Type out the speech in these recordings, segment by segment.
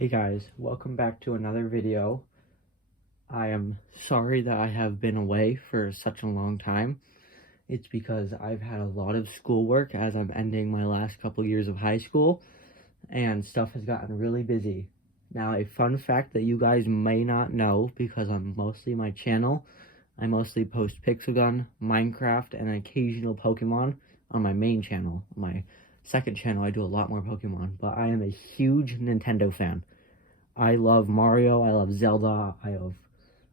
Hey guys, welcome back to another video. I am sorry that I have been away for such a long time. It's because I've had a lot of schoolwork as I'm ending my last couple years of high school, and stuff has gotten really busy. Now, a fun fact that you guys may not know, because on mostly my channel, I mostly post Pixel, Minecraft, and an occasional Pokemon on my main channel. My second channel, I do a lot more Pokemon, but I am a huge Nintendo fan. I love Mario, I love Zelda, I love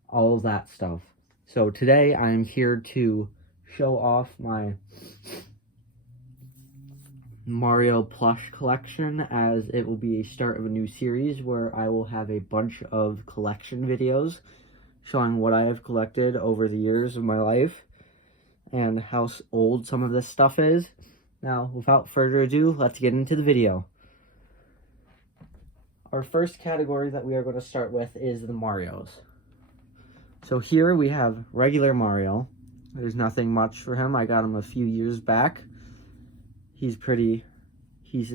all of that stuff. So today I'm here to show off my Mario Plush collection, as it will be a start of a new series where I will have a bunch of collection videos showing what I have collected over the years of my life and how old some of this stuff is. Now, without further ado, let's get into the video. Our first category that we are going to start with is the Marios. So here we have regular Mario. There's nothing much for him. I got him a few years back. He's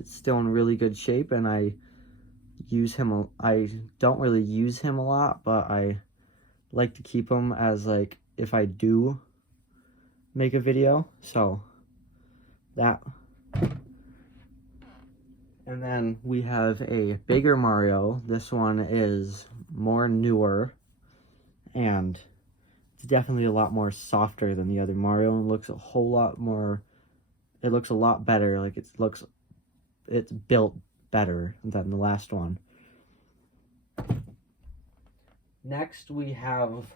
still in really good shape, and I don't really use him a lot, but I like to keep him as, like, if I do make a video. So that. And then we have a bigger Mario. This one is more newer, and it's definitely a lot more softer than the other Mario, and looks a whole lot more, it looks a lot better. Like, it's built better than the last one. Next we have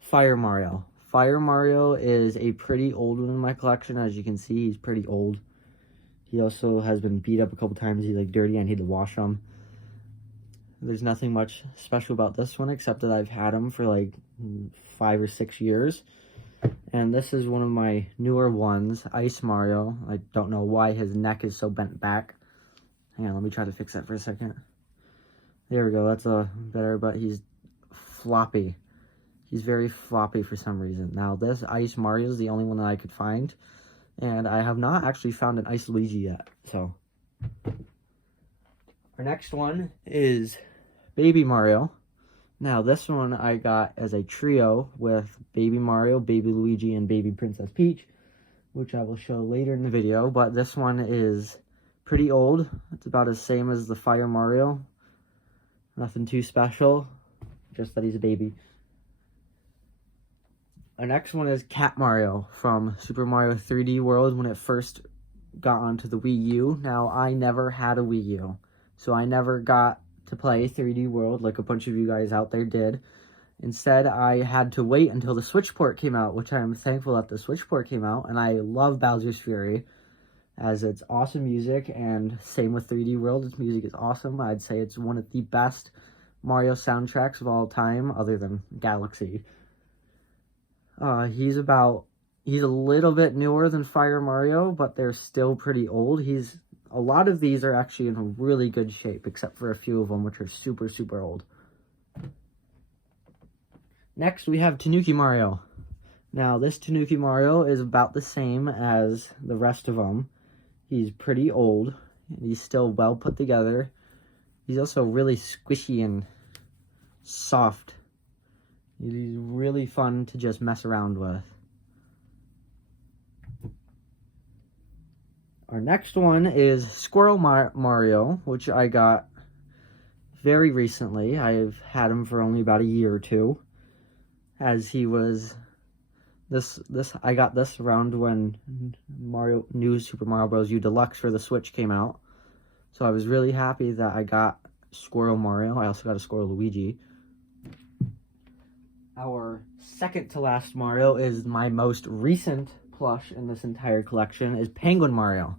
Fire Mario. Fire Mario is a pretty old one in my collection. As you can see, he's pretty old. He also has been beat up a couple times. He's like dirty. I need to wash him. There's nothing much special about this one except that I've had him for like 5 or 6 years. And this is one of my newer ones, Ice Mario. I don't know why his neck is so bent back. Hang on, let me try to fix that for a second. There we go, that's better, but he's floppy. He's very floppy for some reason. Now, this Ice Mario is the only one that I could find. And I have not actually found an Ice Luigi yet, so. Our next one is Baby Mario. Now, this one I got as a trio with Baby Mario, Baby Luigi, and Baby Princess Peach, which I will show later in the video. But this one is pretty old. It's about the same as the Fire Mario. Nothing too special, just that he's a baby. Our next one is Cat Mario from Super Mario 3D World when it first got onto the Wii U. Now, I never had a Wii U, so I never got to play 3D World like a bunch of you guys out there did. Instead, I had to wait until the Switch port came out, which I'm thankful that the Switch port came out, and I love Bowser's Fury, as it's awesome music, and same with 3D World. Its music is awesome. I'd say it's one of the best Mario soundtracks of all time, other than Galaxy. He's a little bit newer than Fire Mario, but they're still pretty old. A lot of these are actually in really good shape, except for a few of them, which are super, super old. Next, we have Tanuki Mario. Now, this Tanuki Mario is about the same as the rest of them. He's pretty old, and he's still well put together. He's also really squishy and soft. He's really fun to just mess around with. Our next one is Squirrel Mario, which I got very recently. I've had him for only about a year or two, as he was I got this around when New Super Mario Bros. U Deluxe for the Switch came out. So I was really happy that I got Squirrel Mario. I also got a Squirrel Luigi. Our second to last Mario is my most recent plush in this entire collection, is Penguin Mario.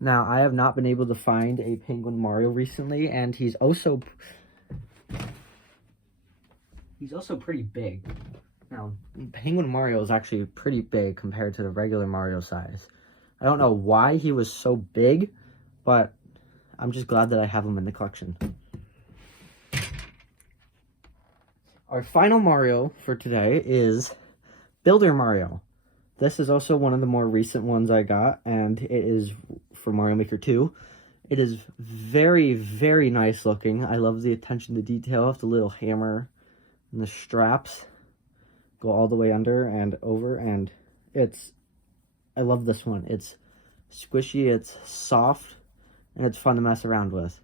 Now, I have not been able to find a Penguin Mario recently, and he's also pretty big. Now, Penguin Mario is actually pretty big compared to the regular Mario size. I don't know why he was so big, but I'm just glad that I have him in the collection. Our final Mario for today is Builder Mario. This is also one of the more recent ones I got, and it is for Mario Maker 2. It is very, very nice looking. I love the attention to detail of the little hammer and the straps go all the way under and over, and I love this one. It's squishy, it's soft, and it's fun to mess around with.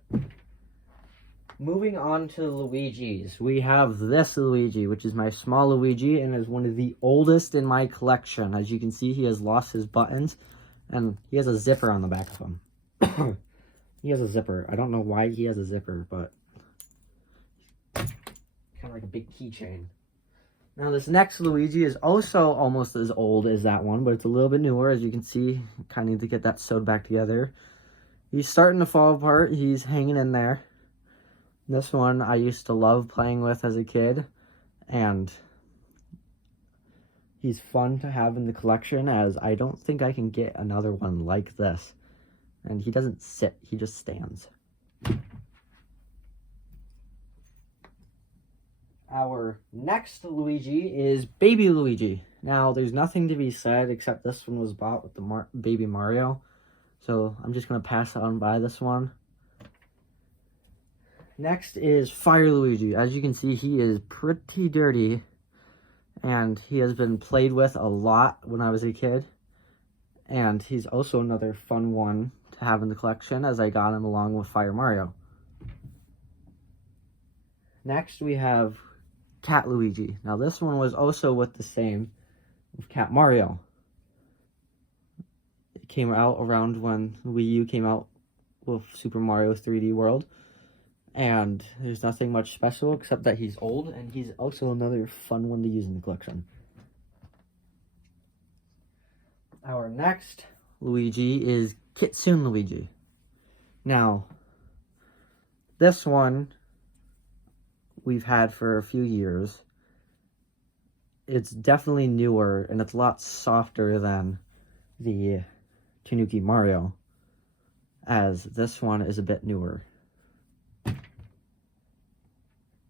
Moving on to Luigi's, we have this Luigi, which is my small Luigi, and is one of the oldest in my collection. As you can see, he has lost his buttons, and he has a zipper on the back of him. He has a zipper. I don't know why he has a zipper, but kind of like a big keychain. Now, this next Luigi is also almost as old as that one, but it's a little bit newer. As you can see, kind of need to get that sewed back together. He's starting to fall apart. He's hanging in there. This one I used to love playing with as a kid, and he's fun to have in the collection, as I don't think I can get another one like this. And he doesn't sit, he just stands. Our next Luigi is Baby Luigi. Now, there's nothing to be said except this one was bought with the Baby Mario. So I'm just going to pass on by this one. Next is Fire Luigi. As you can see, he is pretty dirty, and he has been played with a lot when I was a kid. And he's also another fun one to have in the collection, as I got him along with Fire Mario. Next, we have Cat Luigi. Now, this one was also with the same, with Cat Mario. It came out around when Wii U came out with Super Mario 3D World. And there's nothing much special except that he's old, and he's also another fun one to use in the collection. Our next Luigi is Kitsune Luigi. Now, this one we've had for a few years. It's definitely newer, and it's a lot softer than the Tanuki Mario, as this one is a bit newer.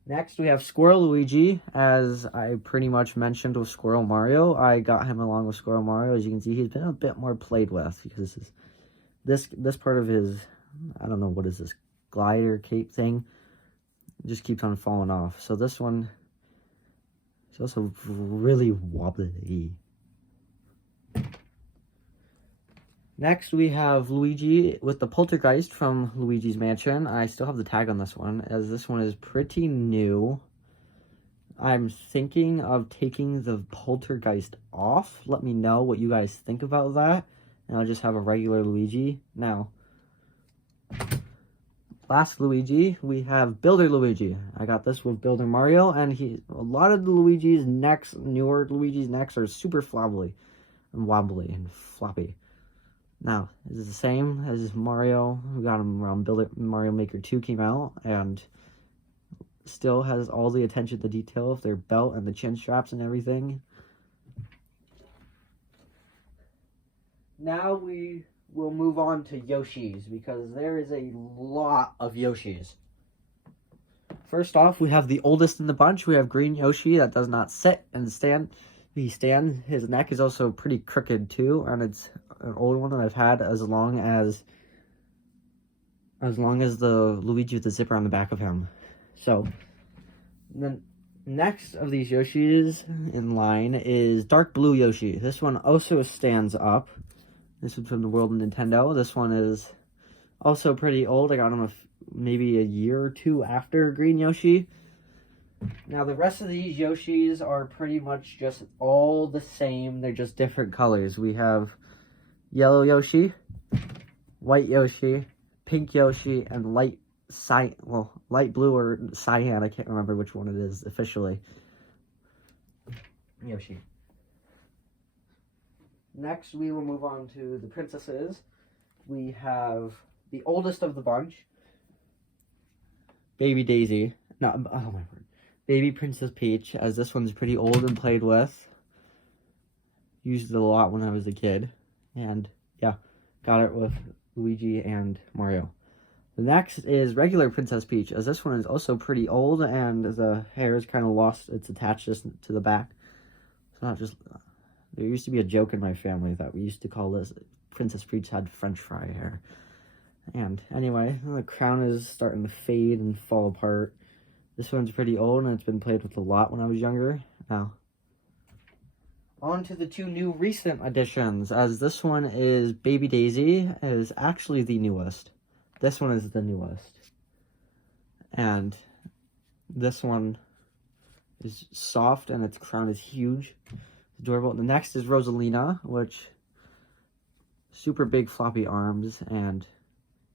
Next, we have Squirrel Luigi. As I pretty much mentioned with Squirrel Mario, I got him along with Squirrel Mario. As you can see, he's been a bit more played with, because this part of his, I don't know, what is this, glider cape thing, just keeps on falling off. So this one is also really wobbly. Next, we have Luigi with the Poltergeist from Luigi's Mansion. I still have the tag on this one, as this one is pretty new. I'm thinking of taking the Poltergeist off. Let me know what you guys think about that, and I'll just have a regular Luigi. Now, last Luigi, we have Builder Luigi. I got this with Builder Mario, and a lot of the Luigi's necks, newer Luigi's necks, are super floppy and wobbly and floppy. Now, this is the same as Mario. We got him around Mario Maker 2 came out, and still has all the attention to detail of their belt and the chin straps and everything. Now we will move on to Yoshi's, because there is a lot of Yoshi's. First off, we have the oldest in the bunch. We have Green Yoshi that does not sit and stand. His neck is also pretty crooked too, and it's an old one that I've had as long as the Luigi with the zipper on the back of him. So, the next of these Yoshis in line is Dark Blue Yoshi. This one also stands up. This is from the World of Nintendo. This one is also pretty old. I got him maybe a year or two after Green Yoshi. Now, the rest of these Yoshis are pretty much just all the same. They're just different colors. We have Yellow Yoshi, White Yoshi, Pink Yoshi, and light blue or cyan. I can't remember which one it is officially. Yoshi. Next, we will move on to the princesses. We have the oldest of the bunch, Baby Daisy. No, oh my word. Baby Princess Peach, as this one's pretty old and played with. Used it a lot when I was a kid. And, yeah, got it with Luigi and Mario. The next is regular Princess Peach, as this one is also pretty old, and the hair is kind of lost. It's attached just to the back. It's not just... There used to be a joke in my family that we used to call this Princess Peach had French fry hair. And anyway, the crown is starting to fade and fall apart. This one's pretty old and it's been played with a lot when I was younger. Now, on to the two new recent additions, as this one is Baby Daisy, is actually the newest. This one is the newest. And this one is soft and its crown is huge. Adorable. The next is Rosalina, which super big floppy arms and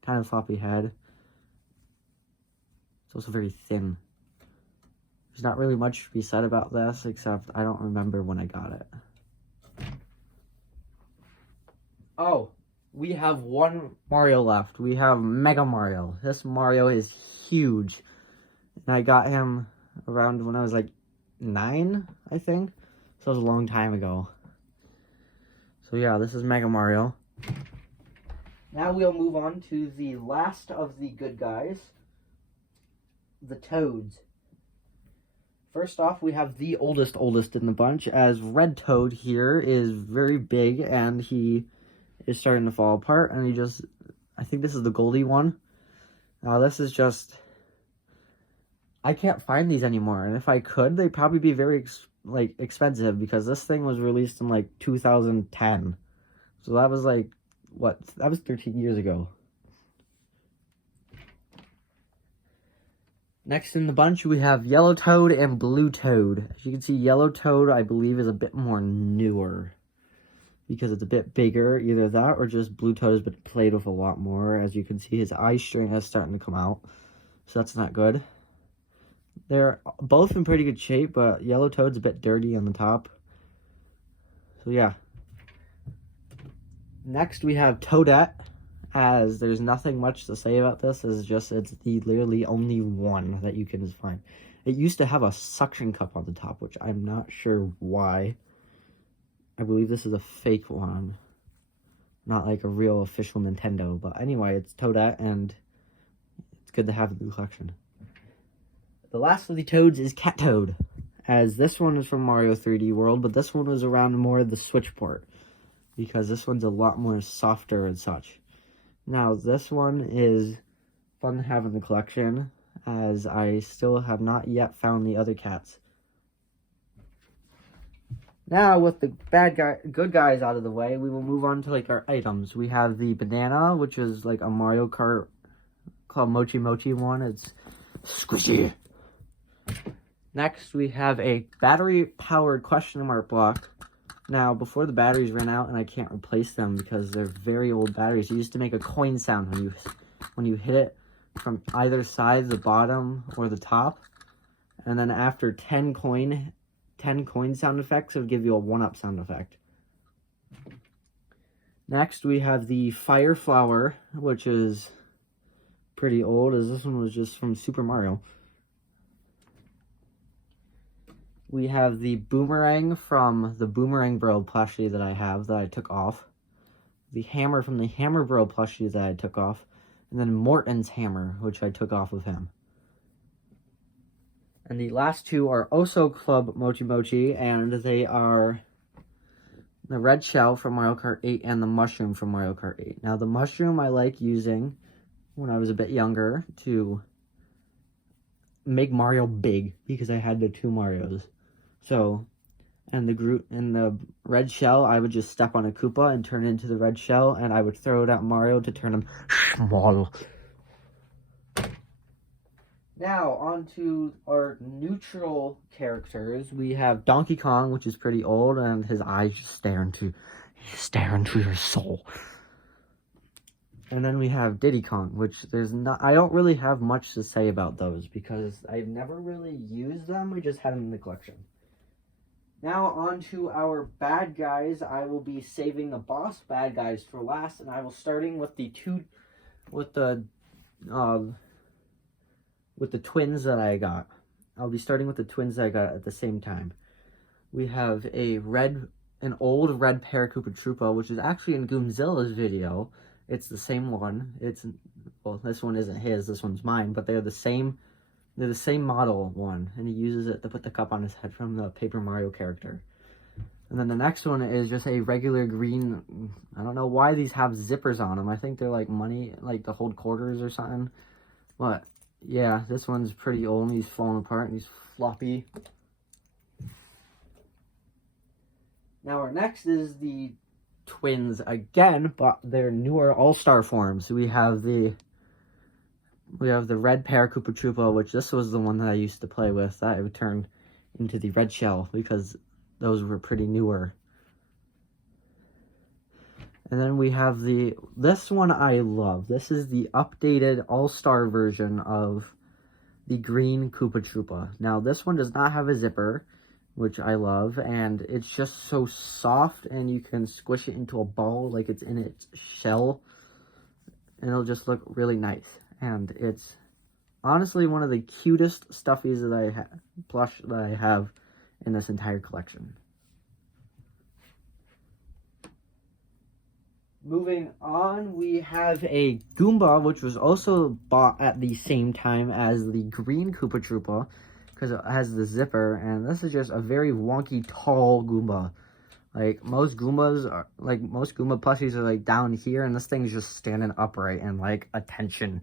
kind of floppy head. It's also very thin. There's not really much to be said about this, except I don't remember when I got it. Oh, we have one Mario left. We have Mega Mario. This Mario is huge. And I got him around when I was like 9, I think. So it was a long time ago. So yeah, this is Mega Mario. Now we'll move on to the last of the good guys, the Toads. First off, we have the oldest in the bunch, as Red Toad here is very big and he is starting to fall apart, and I think this is the Goldie one. Now this is just, I can't find these anymore, and if I could, they'd probably be very expensive, because this thing was released in like 2010. So that was like, what? That was 13 years ago. Next in the bunch, we have Yellow Toad and Blue Toad. As you can see, Yellow Toad, I believe, is a bit more newer, because it's a bit bigger. Either that or just Blue Toad has been played with a lot more. As you can see, his eye string is starting to come out, so that's not good. They're both in pretty good shape, but Yellow Toad's a bit dirty on the top. So yeah. Next, we have Toadette, as there's nothing much to say about this. It's the literally only one that you can find. It used to have a suction cup on the top, which I'm not sure why. I believe this is a fake one, not like a real official Nintendo. But anyway, it's Toadette, and it's good to have in the collection. The last of the Toads is Cat Toad, as this one is from Mario 3D World, but this one was around more the Switch port, because this one's a lot more softer and such. Now, this one is fun to have in the collection, as I still have not yet found the other cats. Now, with the good guys out of the way, we will move on to like our items. We have the banana, which is like a Mario Kart called Mochi Mochi one. It's squishy. Next, we have a battery-powered question mark block. Now, before the batteries ran out and I can't replace them because they're very old batteries, it used to make a coin sound when you hit it from either side, the bottom or the top. And then after 10 coin sound effects, it would give you a 1-up sound effect. Next, we have the Fire Flower, which is pretty old, as this one was just from Super Mario. We have the Boomerang from the Boomerang Bro plushie that I have that I took off. The Hammer from the Hammer Bro plushie that I took off. And then Morton's Hammer, which I took off of him. And the last two are Oso Club Mochi Mochi, and they are the Red Shell from Mario Kart 8 and the Mushroom from Mario Kart 8. Now, the Mushroom I like using when I was a bit younger to make Mario big, because I had the 2 Marios. So, and the Red Shell, I would just step on a Koopa and turn it into the Red Shell, and I would throw it at Mario to turn him small. Now, on to our neutral characters. We have Donkey Kong, which is pretty old, and his eyes just stare into your soul. And then we have Diddy Kong, which I don't really have much to say about those, because I've never really used them. I just had them in the collection. Now, on to our bad guys. I will be saving the boss bad guys for last, and I will starting with the twins that I got. I'll be starting with the twins that I got at the same time. We have an old red Paratroopa Troopa, which is actually in Goomzilla's video. It's the same one. Well, this one isn't his, this one's mine, but they're the same model one, and he uses it to put the cup on his head from the Paper Mario character. And And then the next one is just a regular green. I don't know why these have zippers on them. I think they're like money, like to hold quarters or something. But yeah, this one's pretty old. He's falling apart and he's floppy. Now our next is the twins again, but they're newer all-star forms. We have the red Paracupa Troopa, which this was the one that I used to play with. That would turn into the red shell because those were pretty newer. And then we have this one I love. This is the updated all-star version of the green Koopa Troopa. Now this one does not have a zipper, which I love, and it's just so soft, and you can squish it into a ball like it's in its shell, and it'll just look really nice. And it's honestly one of the cutest stuffies that I have, plush that I have in this entire collection. Moving on, we have a Goomba, which was also bought at the same time as the green Koopa Troopa, because it has the zipper, and this is just a very wonky, tall Goomba. Like, most Goomba plushies are, like, down here, and this thing's just standing upright and, like, attention.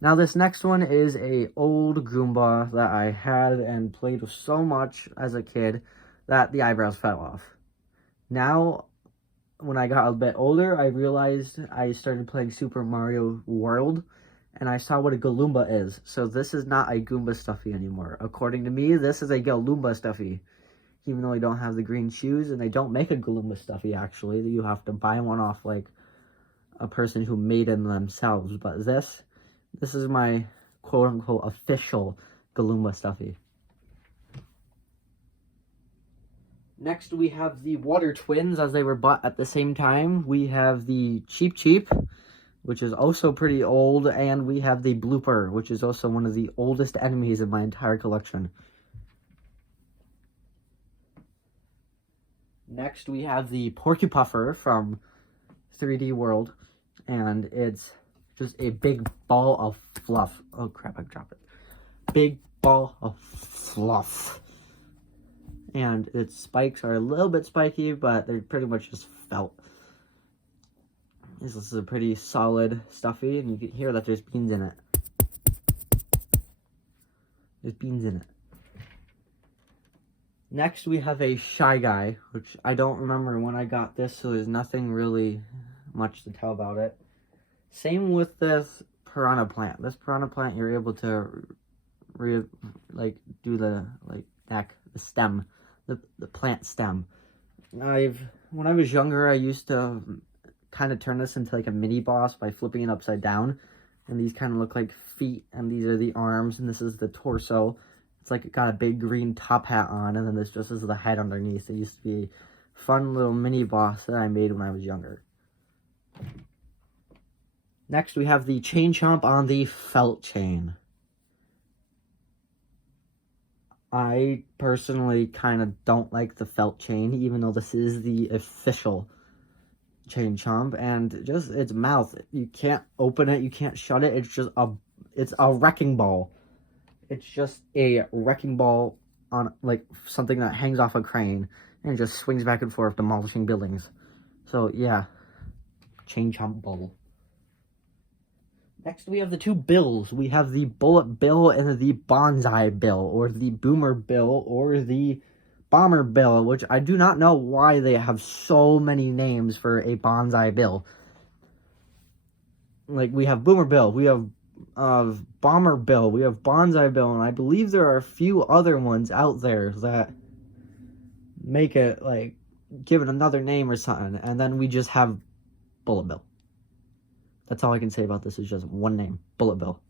Now, this next one is a old Goomba that I had and played with so much as a kid that the eyebrows fell off. Now, when I got a bit older, I realized I started playing Super Mario World, and I saw what a Galoomba is. So this is not a Goomba stuffy anymore. According to me, this is a Galoomba stuffy. Even though they don't have the green shoes, and they don't make a Galoomba stuffy, actually. You have to buy one off, like, a person who made them themselves. But this is my quote-unquote official Galoomba stuffy. Next, we have the Water Twins, as they were bought at the same time. We have the Cheep Cheep, which is also pretty old, and we have the Blooper, which is also one of the oldest enemies in my entire collection. Next, we have the Porcupuffer from 3D World, and it's just a big ball of fluff. Oh crap, I dropped it. Big ball of fluff. And its spikes are a little bit spiky, but they're pretty much just felt. This is a pretty solid stuffy, and you can hear that there's beans in it. There's beans in it. Next, we have a Shy Guy, which I don't remember when I got this, so there's nothing really much to tell about it. Same with this Piranha Plant. This Piranha Plant, you're able to do the neck, the stem, the plant stem. When I was younger, I used to kind of turn this into like a mini boss by flipping it upside down, and these kind of look like feet, and these are the arms, and this is the torso. It's like it got a big green top hat on, and then this just is the head underneath. It used to be a fun little mini boss that I made when I was younger. Next, we have the Chain Chomp on the felt chain. I personally kind of don't like the felt chain, even though this is the official Chain Chomp, and just its mouth, you can't open it, you can't shut it. It's a wrecking ball. It's just a wrecking ball on like something that hangs off a crane and just swings back and forth, demolishing buildings. So yeah, Chain Chomp ball. Next, we have the two Bills. We have the Bullet Bill and the Bonsai Bill, or the Boomer Bill, or the Bomber Bill, which I do not know why they have so many names for a Bonsai Bill. Like, we have Boomer Bill, we have Bomber Bill, we have Bonsai Bill, and I believe there are a few other ones out there that make it, like, give it another name or something, and then we just have Bullet Bill. That's all I can say about this, is just one name, Bullet Bill.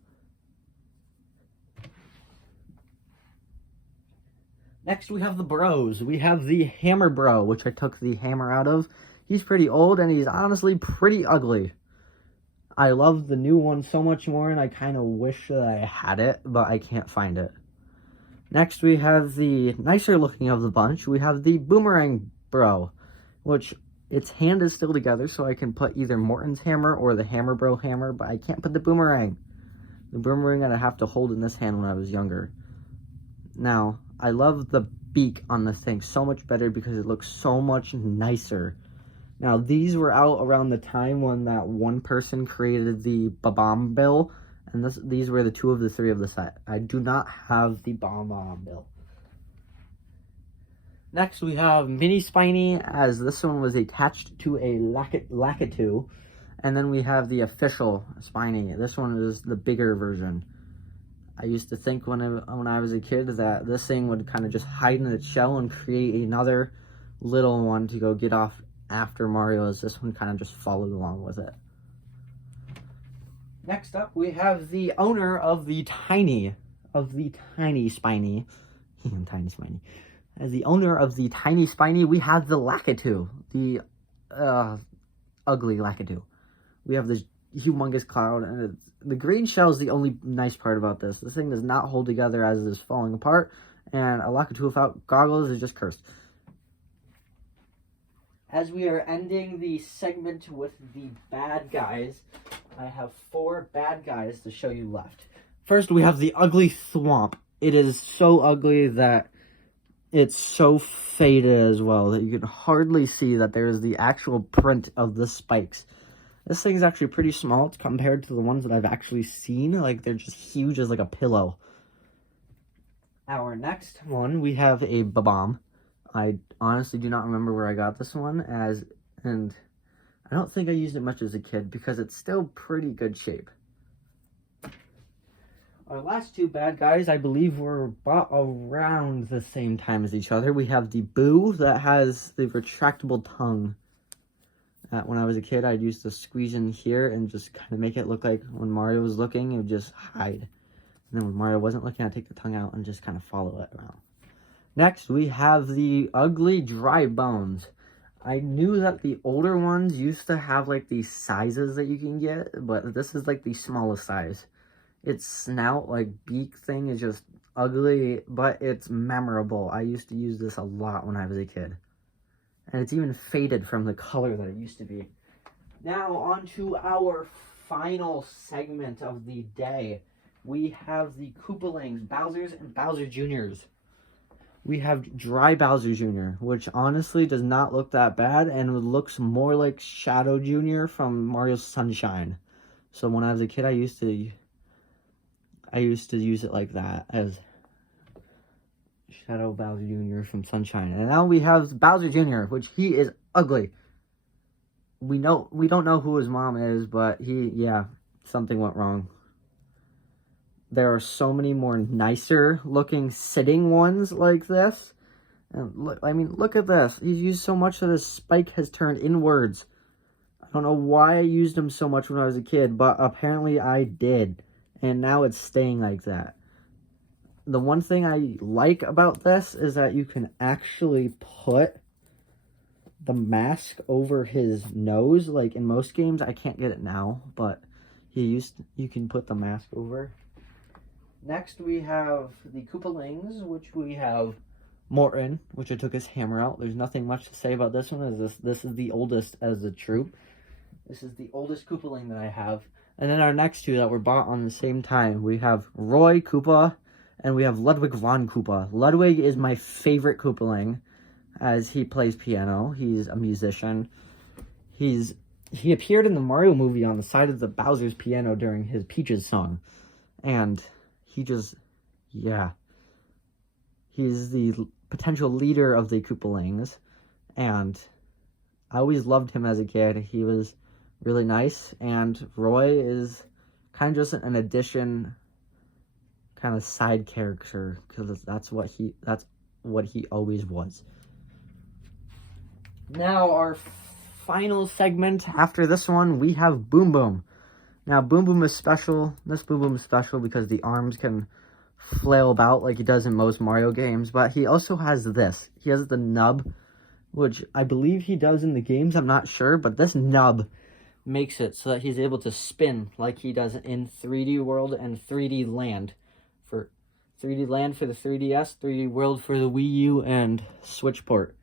Next, we have the Bros. We have the Hammer Bro, which I took the hammer out of. He's pretty old, and he's honestly pretty ugly. I love the new one so much more, and I kind of wish that I had it, but I can't find it. Next, we have the nicer looking of the bunch. We have the Boomerang Bro, which its hand is still together, so I can put either Morton's hammer or the Hammer Bro hammer, but I can't put the boomerang. The boomerang that I have to hold in this hand when I was younger. Now, I love the beak on this thing so much better because it looks so much nicer. Now, these were out around the time when that one person created the Bomb Bill, and these were the 2 of the 3 of the set. I do not have the Bomb Bill. Next, we have Mini Spiny, as this one was attached to a Lakitu. And then we have the official Spiny. This one is the bigger version. I used to think when I was a kid that this thing would kind of just hide in its shell and create another little one to go get off after Mario, as this one kind of just followed along with it. Next up, we have the owner of the tiny Spiny. Tiny Spiny. As the owner of the tiny Spiny, we have the Lakitu, the ugly Lakitu. We have this humongous cloud, and the green shell is the only nice part about this. This thing does not hold together as it is falling apart, and a Lakitu without goggles is just cursed. As we are ending the segment with the bad guys, I have 4 bad guys to show you left. First, we have the ugly Thwomp. It is so ugly that it's so faded as well that you can hardly see that there is the actual print of the spikes. This thing is actually pretty small compared to the ones that I've actually seen. Like, they're just huge as like a pillow. Our next one, we have a Bomb. I honestly do not remember where I got this one, and I don't think I used it much as a kid because it's still pretty good shape. Our last 2 bad guys, I believe, were bought around the same time as each other. We have the Boo that has the retractable tongue. When I was a kid, I used to squeeze in here and just kind of make it look like when Mario was looking, it would just hide. And then when Mario wasn't looking, I'd take the tongue out and just kind of follow it around. Next, we have the ugly Dry Bones. I knew that the older ones used to have like these sizes that you can get, but this is like the smallest size. Its snout, like beak thing, is just ugly, but it's memorable. I used to use this a lot when I was a kid. And it's even faded from the color that it used to be. Now, on to our final segment of the day. We have the Koopalings, Bowsers and Bowser Jr.'s. We have Dry Bowser Jr., which honestly does not look that bad, and it looks more like Shadow Jr. from Mario's Sunshine. So when I was a kid, I used to use it like that, as Shadow Bowser Jr. from Sunshine. And now we have Bowser Jr., which he is ugly. We don't know who his mom is, but something went wrong. There are so many more nicer looking sitting ones like this. And look at this. He's used so much that his spike has turned inwards. I don't know why I used him so much when I was a kid, but apparently I did. And now it's staying like that. The one thing I like about this is that you can actually put the mask over his nose. Like in most games, I can't get it now, but you can put the mask over. Next, we have the Koopalings, which we have Morton, which I took his hammer out. There's nothing much to say about this one, as this is the oldest as a troop. This is the oldest Koopaling that I have. And then our next 2 that were bought on the same time, we have Roy Koopa, and we have Ludwig von Koopa. Ludwig is my favorite Koopaling, as he plays piano. He's a musician. He appeared in the Mario movie on the side of the Bowser's piano during his Peaches song. And he's the potential leader of the Koopalings, and I always loved him as a kid. He was really nice, and Roy is kind of just an addition, kind of side character, because that's what he always was. Now, our final segment after this one, we have Boom Boom. Now, Boom Boom is special. This Boom Boom is special because the arms can flail about like he does in most Mario games, but he also has this. He has the nub, which I believe he does in the games. I'm not sure, but this nub makes it so that he's able to spin like he does in 3D World and 3D Land. For 3D Land for the 3DS, 3D World for the Wii U and Switch port.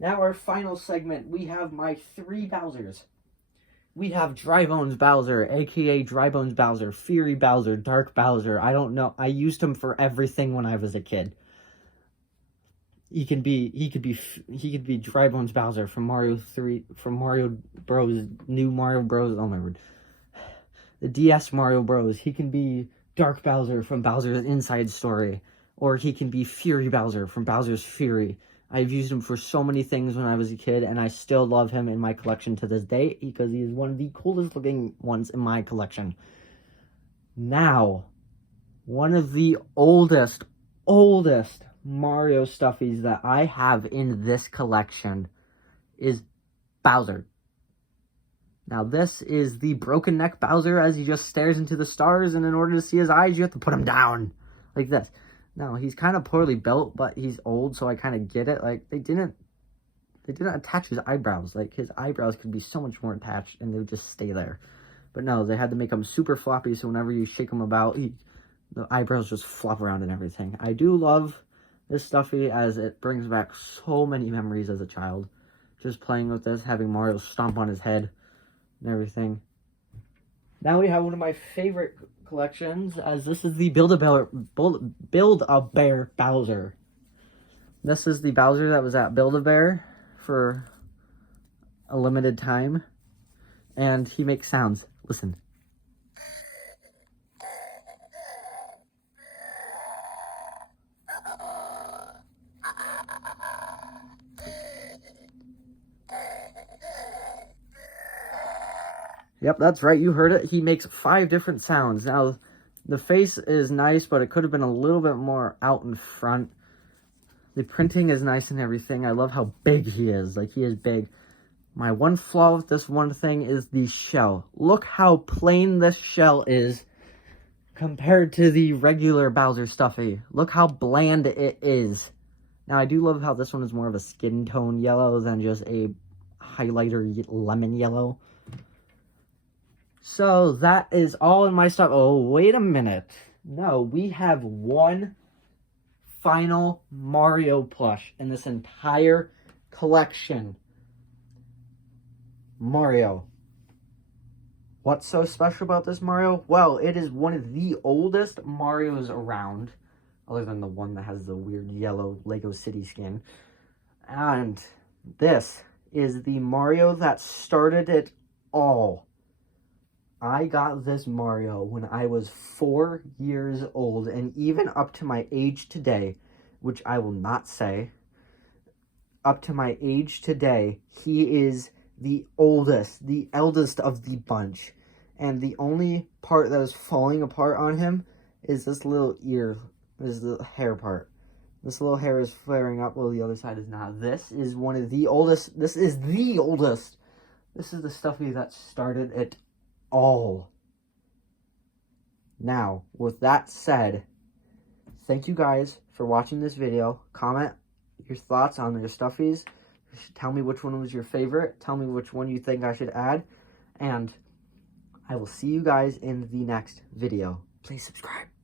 Now, our final segment, we have my 3 Bowsers. We have Dry Bones Bowser, aka Dry Bones Bowser, Fury Bowser, Dark Bowser. I don't know. I used him for everything when I was a kid. He could be Dry Bones Bowser from Mario 3, from Mario Bros, new Mario Bros. Oh my word. The DS Mario Bros. He can be Dark Bowser from Bowser's Inside Story, or he can be Fury Bowser from Bowser's Fury. I've used him for so many things when I was a kid, and I still love him in my collection to this day because he is one of the coolest looking ones in my collection. Now, one of the oldest Mario stuffies that I have in this collection is Bowser. Now, this is the broken neck Bowser as he just stares into the stars, and in order to see his eyes, you have to put him down like this. Now, he's kind of poorly built, but he's old, so I kind of get it. Like, they didn't attach his eyebrows. Like, his eyebrows could be so much more attached, and they would just stay there. But no, they had to make him super floppy, so whenever you shake him about, the eyebrows just flop around and everything. I do love this stuffy as it brings back so many memories as a child. Just playing with this, having Mario stomp on his head and everything. Now we have one of my favorite collections, as this is the Build-A-Bear Bowser. This is the Bowser that was at Build-A-Bear for a limited time, and he makes sounds. Listen. Yep, that's right, you heard it. He makes 5 different sounds. Now, the face is nice, but it could have been a little bit more out in front. The printing is nice and everything. I love how big he is. Like, he is big. My one flaw with this one thing is the shell. Look how plain this shell is compared to the regular Bowser stuffy. Look how bland it is. Now, I do love how this one is more of a skin tone yellow than just a highlighter lemon yellow. So, that is all in my stuff. Oh, wait a minute. No, we have one final Mario plush in this entire collection. Mario. What's so special about this Mario? Well, it is one of the oldest Marios around, other than the one that has the weird yellow Lego City skin. And this is the Mario that started it all. I got this Mario when I was 4 years old, and even up to my age today, which I will not say, up to my age today, he is the oldest, the eldest of the bunch. And the only part that is falling apart on him is this little ear, this the hair part. This little hair is flaring up while the other side is not. This is one of the oldest, this is the oldest. This is the stuffy that started it all. Now, with that said, thank you guys for watching this video. Comment your thoughts on your stuffies. Tell me which one was your favorite. Tell me which one you think I should add. And I will see you guys in the next video. Please subscribe.